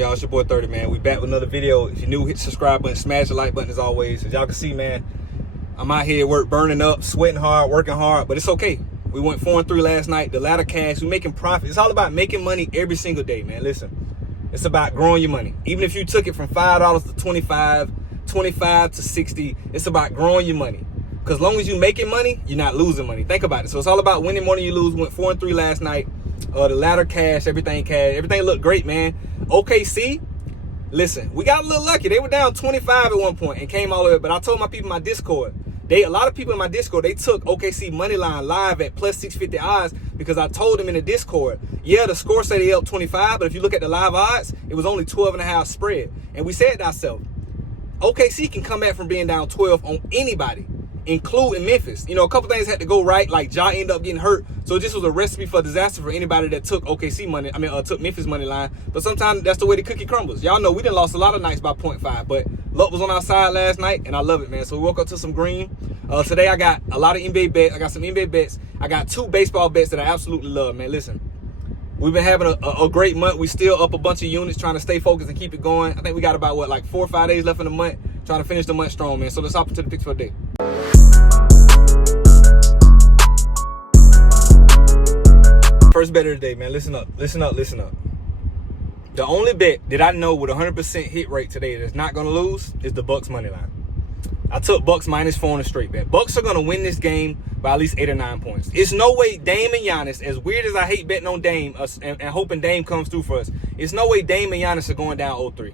y'all? It's your boy 30, man. We back with another video. If you're new, hit the subscribe button, smash the like button as always. As y'all can see, man, I'm out here at work, burning up, sweating hard, working hard, but it's okay. We went 4-3 last night. The ladder cash, we making profit. It's all about making money every single day, man. Listen, it's about growing your money. Even if you took it from $5 to 25, 25 to 60, it's about growing your money. Because as long as you're making money, you're not losing money. Think about it. So it's all about winning more than you lose. We went 4-3 last night. The ladder cash, everything looked great, man. OKC, listen, we got a little lucky. They were down 25 at one point and came all the way. But I told my people in my Discord, a lot of people in my Discord, they took OKC money line live at plus 650 odds because I told them in the Discord, yeah, the score said they up 25, but if you look at the live odds, it was only 12.5 spread. And we said to ourselves, OKC can come back from being down 12 on anybody, including Memphis. You know, a couple things had to go right, like Ja ended up getting hurt. So this was a recipe for disaster for anybody that took OKC money, took Memphis money line. But sometimes that's the way the cookie crumbles. Y'all know we done lost a lot of nights by 0.5, but luck was on our side last night, and I love it, man. So we woke up to some green. Today I got a lot of NBA bets. I got some NBA bets. I got 2 baseball bets that I absolutely love, man. Listen, we've been having a great month. We still up a bunch of units, trying to stay focused and keep it going. I think we got about, like 4 or 5 days left in the month, trying to finish the month strong, man. So let's hop into the picks for the day. First bet of the day, man. Listen up. The only bet that I know with 100% hit rate today that's not going to lose is the Bucks money line. I took Bucks -4 on a straight bet. Bucks are going to win this game by at least 8 or 9 points. It's no way Dame and Giannis, as weird as I hate betting on Dame and hoping Dame comes through for us, it's no way Dame and Giannis are going down 0-3.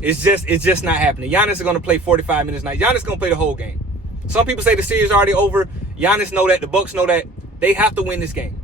It's just not happening. Giannis is going to play 45 minutes tonight. Giannis is going to play the whole game. Some people say the series is already over. Giannis know that. The Bucks know that. They have to win this game.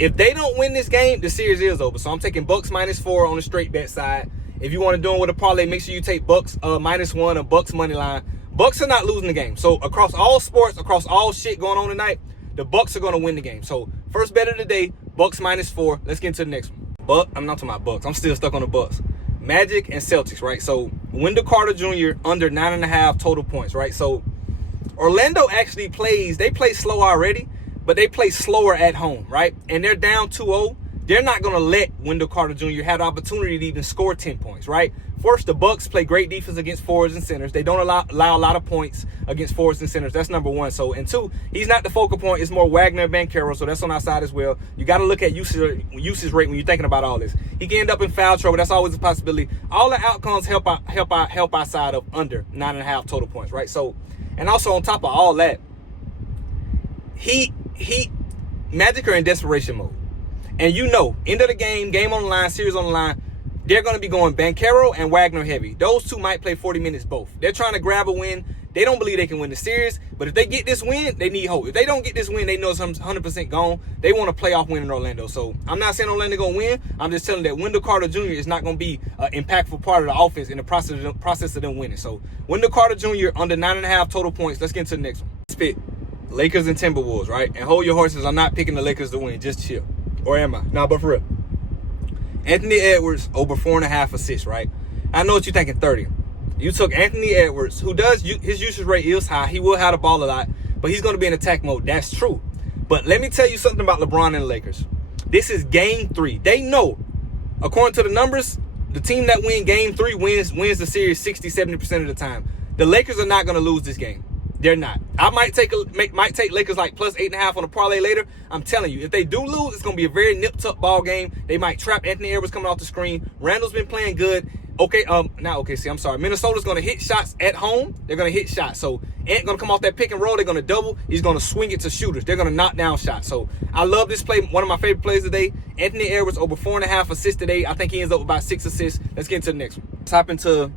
If they don't win this game, the series is over. So I'm taking Bucks -4 on the straight bet side. If you want to do it with a parlay, make sure you take Bucks -1 or Bucks money line. Bucks are not losing the game. So across all sports, across all shit going on tonight, the Bucks are going to win the game. So first bet of the day, Bucks -4. Let's get into the next one. I'm not talking about Bucks. I'm still stuck on the Bucks. Magic and Celtics, right? So Wendell Carter Jr. under 9.5 total points, right? So Orlando actually they play slow already, but they play slower at home, right? And they're down 2-0. They're not going to let Wendell Carter Jr. have the opportunity to even score 10 points, right? First, the Bucks play great defense against forwards and centers. They don't allow a lot of points against forwards and centers. That's number one. So, and 2, he's not the focal point. It's more Wagner and Banchero, so that's on our side as well. You got to look at usage rate when you're thinking about all this. He can end up in foul trouble. That's always a possibility. All the outcomes help our side of under 9.5 total points, right? So, and also on top of all that, Magic are in desperation mode. And you know, end of the game on the line, series on the line, they're going to be going Banchero and Wagner heavy. Those 2 might play 40 minutes both. They're trying to grab a win. They don't believe they can win the series, but if they get this win, they need hope. If they don't get this win, they know it's 100% gone. They want a playoff win in Orlando. So I'm not saying Orlando going to win. I'm just telling that Wendell Carter Jr. is not going to be an impactful part of the offense in the process of them winning. So Wendell Carter Jr. under 9.5 total points. Let's get into the next one. Let's pick Lakers and Timberwolves, right? And hold your horses. I'm not picking the Lakers to win. Just chill. Or am I? Nah, but for real. Anthony Edwards over 4.5 assists, right? I know what you're thinking, 30. You took Anthony Edwards, who his usage rate is high. He will have the ball a lot, but he's going to be in attack mode. That's true. But let me tell you something about LeBron and the Lakers. This is game 3. They know, according to the numbers, the team that wins game 3 wins the series 60-70% of the time. The Lakers are not going to lose this game. They're not. I might take Lakers like plus 8.5 on a parlay later. I'm telling you, if they do lose, it's going to be a very nipped up ball game. They might trap Anthony Edwards coming off the screen. Randall's been playing good. Minnesota's going to hit shots at home. They're going to hit shots. So Ant going to come off that pick and roll. They're going to double. He's going to swing it to shooters. They're going to knock down shots. So I love this play. One of my favorite plays today. Anthony Edwards over 4.5 assists today. I think he ends up with about 6 assists. Let's get into the next one. Let's hop into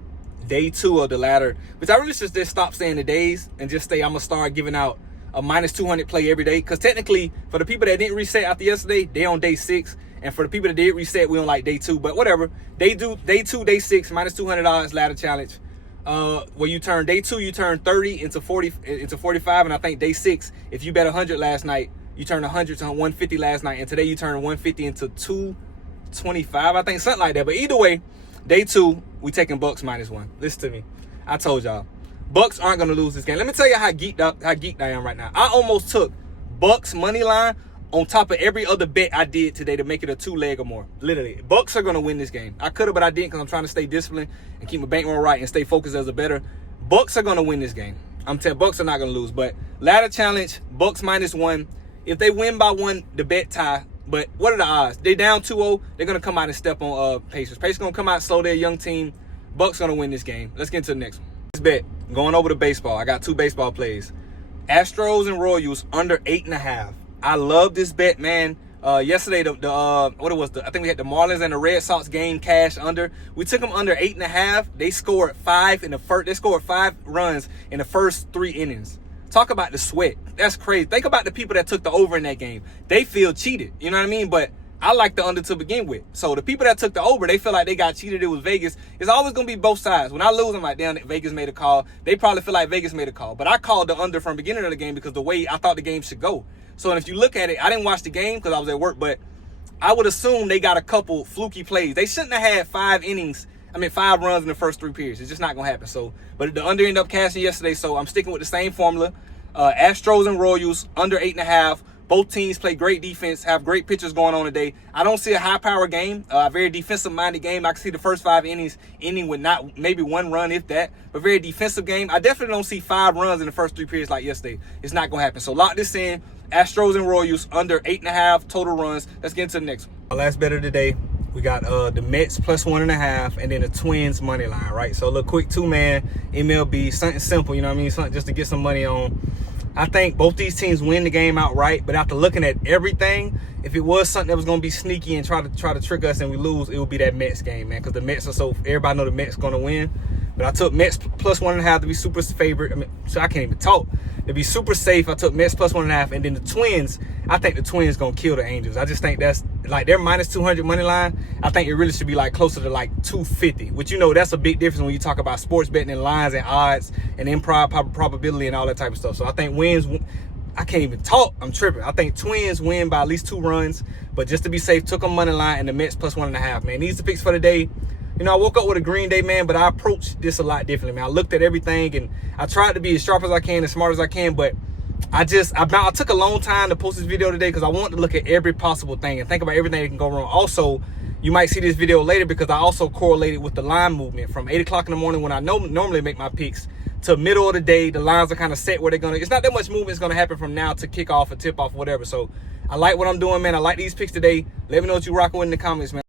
day 2 of the ladder, which I really should just stop saying the days and just say I'm going to start giving out a -200 play every day. Because technically, for the people that didn't reset after yesterday, they on day 6. And for the people that did reset, we on like day 2. But whatever. They do day 2, day 6, -$200 ladder challenge. Where you turn day 2, you turn 30 into 45. And I think day 6, if you bet 100 last night, you turn 100 to 150 last night. And today you turn 150 into 225. I think something like that. But either way, day 2, we taking Bucks -1. Listen to me. I told y'all. Bucks aren't going to lose this game. Let me tell you how geeked I am right now. I almost took Bucks money line on top of every other bet I did today to make it a 2-leg or more. Literally, Bucks are going to win this game. I could have, but I didn't because I'm trying to stay disciplined and keep my bankroll right and stay focused as a bettor. Bucks are going to win this game. I'm telling Bucks are not going to lose. But ladder challenge, Bucks -1. If they win by 1, the bet tie. But what are the odds? They down 2-0. They're going to come out and step on Pacers. Pacers going to come out slow. They're a young team. Bucks going to win this game. Let's get into the next one. This bet, going over to baseball. I got 2 baseball plays. Astros and Royals under 8.5. I love this bet, man. Yesterday, I think we had the Marlins and the Red Sox game cash under. We took them under 8.5. They scored 5 in the first. They scored 5 runs in the first 3 innings. Talk about the sweat. That's crazy. Think about the people that took the over in that game. They feel cheated. You know what I mean? But I like the under to begin with. So the people that took the over, they feel like they got cheated. It was Vegas. It's always going to be both sides. When I lose, I'm like, damn, Vegas made a call. They probably feel like Vegas made a call. But I called the under from the beginning of the game because the way I thought the game should go. So if you look at it, I didn't watch the game because I was at work, but I would assume they got a couple fluky plays. They shouldn't have had 5 runs in the first 3 periods. It's just not going to happen. So, but the under ended up cashing yesterday, so I'm sticking with the same formula. Astros and Royals, under 8.5. Both teams play great defense, have great pitchers going on today. I don't see a high-power game, a very defensive-minded game. I can see the first 5 innings ending with not maybe 1 run, if that, but very defensive game. I definitely don't see 5 runs in the first 3 periods like yesterday. It's not going to happen. So lock this in. Astros and Royals, under 8.5 total runs. Let's get into the next one. Our last bet of the day, we got the Mets +1.5 and then the Twins money line, right? So a little quick 2-man MLB, something simple, you know what I mean? Something just to get some money on. I think both these teams win the game outright, but after looking at everything, if it was something that was going to be sneaky and try to trick us and we lose, it would be that Mets game, man, because the Mets are everybody know the Mets going to win. But I took Mets +1.5 to be super favorite. So I can't even talk. To be super safe, I took Mets +1.5. And then the Twins, I think the Twins going to kill the Angels. I just think that's, like, they're -200 money line. I think it really should be, like, closer to, like, 250. Which, you know, that's a big difference when you talk about sports betting and lines and odds and improv probability and all that type of stuff. So I think wins, I can't even talk. I'm tripping. I think Twins win by at least 2 runs. But just to be safe, took them money line and the Mets +1.5, man. These are the picks for the day. You know, I woke up with a green day, man, but I approached this a lot differently, man. I looked at everything, and I tried to be as sharp as I can, as smart as I can, but I took a long time to post this video today because I wanted to look at every possible thing and think about everything that can go wrong. Also, you might see this video later because I also correlated with the line movement from 8 o'clock in the morning when I normally make my picks to middle of the day. The lines are kind of set where they're going to – it's not that much movement is going to happen from now to kickoff or tip-off or whatever. So I like what I'm doing, man. I like these picks today. Let me know what you're rocking with in the comments, man.